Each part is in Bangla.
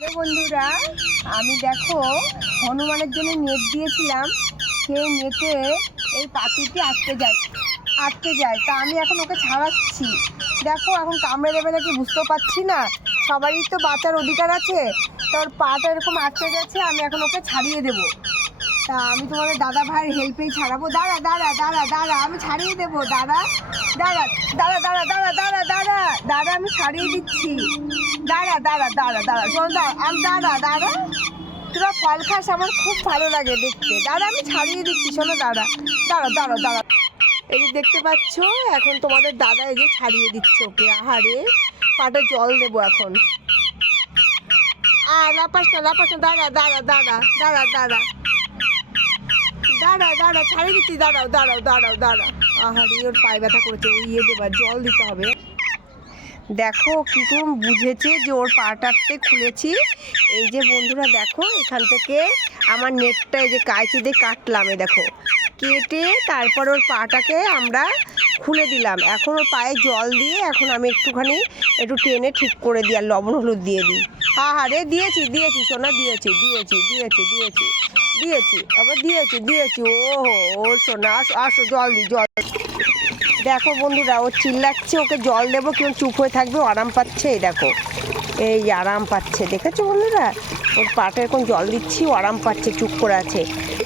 বন্ধুরা, আমি দেখো হনুমানের জন্য নেট দিয়েছিলাম। সেই নেটে এই পাখিটি আটকে যায় তা আমি এখন ওকে ছাড়াচ্ছি। দেখো এখন কামড়ে দেবে নাকি বুঝতেও পারছি না। সবারই তো বাঁচার অধিকার আছে। তোর পাটা এরকম আটকে গেছে, আমি এখন ওকে ছাড়িয়ে দেবো। তা আমি তোমাদের দাদা ভাইয়ের হেল্পেই ছাড়াবো। দাঁড়া দাঁড়া দাঁড়া দাঁড়া, আমি ছাড়িয়ে দেবো। দাঁড়া দাঁড়া দাঁড়া দাঁড়া দাঁড়া দাঁড়া দাঁড়া দাঁড়া, আমি ছাড়িয়ে দিচ্ছি। দাঁড়া দাঁড়া দাঁড়া দাঁড়া শোন, দাঁড়া দাঁড়া, তোরা ফল খাস, আমার খুব ভালো লাগে দেখতে। দাঁড়া আমি ছাড়িয়ে দিচ্ছি, শোনো দাঁড়া দাঁড়া দাঁড়া দাঁড়া। এই যে দেখতে পাচ্ছ, এখন তোমাদের দাদা এই যে ছাড়িয়ে দিচ্ছে ওকে। আহারে, পাটে জল দেবো এখন। লাপাস না দাঁড়া দাঁড়া দাঁড়া দাঁড়া দাঁড়া দাঁড়া দাঁড়া ছাড়িয়ে দিচ্ছি। দাঁড়াও দাঁড়াও দাঁড়াও দাঁড়া। আহারে, ওর পায়ে ব্যথা করেছে, ওই দেবার জল দিতে হবে। দেখো কিরকম বুঝেছে যে ওর পাটাতে খুলেছি। এই যে বন্ধুরা দেখো, এখান থেকে আমার নেটটা এই যে কাঁচি দিয়ে কাটলাম, দেখো কেটে তারপর ওর পাটাকে আমরা খুলে দিলাম। এখন ওর পায়ে জল দিয়ে এখন আমি একটু টেনে ঠিক করে দিই, আর লবণ হলুদ দিয়ে দিই। আহারে, দিয়েছি সোনা, দিয়েছি আবার দিয়েছি। ও সোনা, আসো জল দিই। দেখো বন্ধুরা, ও চিল্লাচ্ছে, ওকে জল দেবো, কেউ চুপ হয়ে থাকবে, ও আরাম পাচ্ছে। এই আরাম পাচ্ছে, দেখেছো বন্ধুরা, ওর পাটা এখন জল দিচ্ছি, ও আরাম পাচ্ছে, চুপ করে আছে।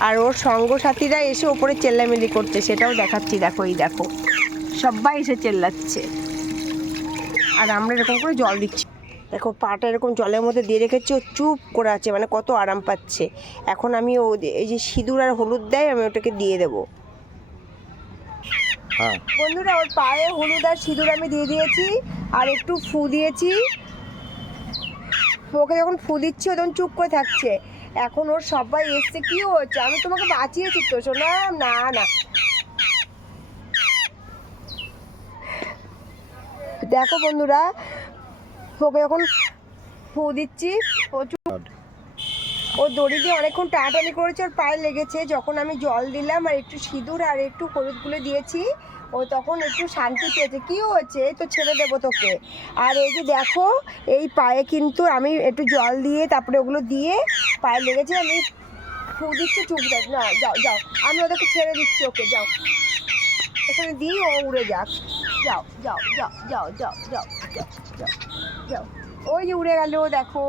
আর ওর সঙ্গসাথীরা এসে ওপরে চেল্লামিল্লি করছে, সেটাও দেখাচ্ছি। দেখো সবাই এসে চেল্লাচ্ছে, আর আমরা এরকম করে জল দিচ্ছি। দেখো পাটা এরকম জলের মধ্যে দিয়ে রেখেছি, ও চুপ করে আছে, মানে কত আরাম পাচ্ছে। এখন আমি এই যে সিঁদুর আর হলুদ দেয়, আমি ওটাকে দিয়ে দেবো। বন্ধুরা, ওর পায়ে হলুদ আর সিঁদুর আমি দিয়ে দিয়েছি, আর একটু ফু দিয়েছি। ওকে যখন ফু দিচ্ছি, ও তখন চুপ করে থাকছে। এখন ওর সবাই এসছে, কি হচ্ছে, আমি তোমাকে বাঁচিয়েছি তো শোনা। না না, দেখো বন্ধুরা, ওকে যখন ফু দিচ্ছি, ও দড়ি দিয়ে অনেকক্ষণ টানাটানি করেছে, ওর পায়ে লেগেছে। যখন আমি জল দিলাম আর একটু সিঁদুর আর একটু হলুদ গুলে দিয়েছি, ও তখন একটু শান্তি পেয়েছে। কি হয়েছে, তো ছেড়ে দেবো তোকে। আর এই যে দেখো, এই পায়ে কিন্তু আমি একটু জল দিয়ে তারপরে ওগুলো দিয়ে পায়ে লেগেছে, আমি ফু দিচ্ছি। চুপ থাক না, যাও আমি ওদেরকে ছেড়ে দিচ্ছি। ওকে যাও, এখানে দিই, ও উড়ে যাক। যাও। ওই যে উড়ে গেল, দেখো।